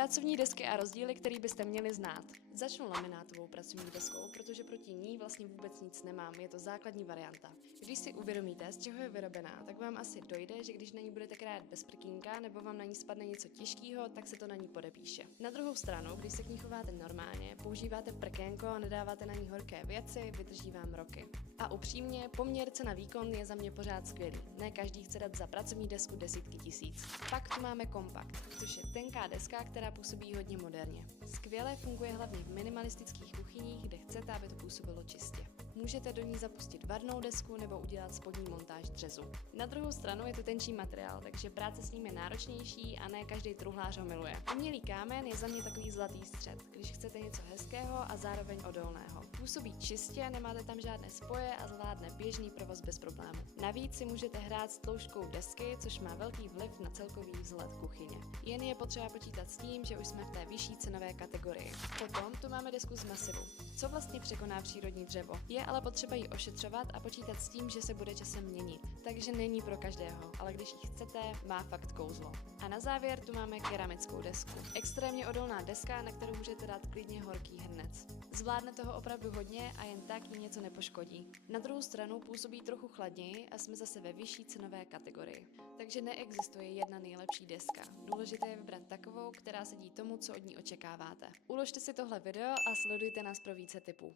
Pracovní desky a rozdíly, které byste měli znát. Začnu laminátovou pracovní deskou, protože proti ní vlastně vůbec nic nemám, je to základní varianta. Když si uvědomíte, z čeho je vyrobená, tak vám asi dojde, že když na ní budete krájet bez prkínka nebo vám na ní spadne něco těžkého, tak se to na ní podepíše. Na druhou stranu, když se k ní chováte normálně, používáte prkénko a nedáváte na ní horké věci, vydrží vám roky. A upřímně, poměr cena výkon je za mě pořád skvělý. Ne každý chce dát za pracovní desku desítky tisíc. Pak tu máme kompakt, což je tenká deska, která působí hodně moderně. Skvěle funguje hlavně v minimalistických kuchyních, kde chcete, aby to působilo čistě. Můžete do ní zapustit varnou desku nebo udělat spodní montáž dřezu. Na druhou stranu je to tenčí materiál, takže práce s ním je náročnější a ne každý truhlář ho miluje. Umělý kámen je za mě takový zlatý střed, když chcete něco hezkého a zároveň odolného. Působí čistě, nemáte tam žádné spoje a zvládne běžný provoz bez problémů. Navíc si můžete hrát s tloušťkou desky, což má velký vliv na celkový vzhled kuchyně. Jen je potřeba počítat s tím, že už jsme v té vyšší cenové kategorii. Potom tu máme desku z masivu. Co vlastně překoná přírodní dřevo? Je ale potřeba ji ošetřovat a počítat s tím, že se bude časem měnit. Takže není pro každého, ale když ji chcete, má fakt kouzlo. A na závěr tu máme keramickou desku. Extrémně odolná deska, na kterou můžete dát klidně horký hrnec. Zvládne toho opravdu hodně a jen tak jí něco nepoškodí. Na druhou stranu působí trochu chladněji a jsme zase ve vyšší cenové kategorii. Takže neexistuje jedna nejlepší deska. Důležité je vybrat takovou, která sedí tomu, co od ní očekáváte. Uložte si tohle video a sledujte nás pro více tipů.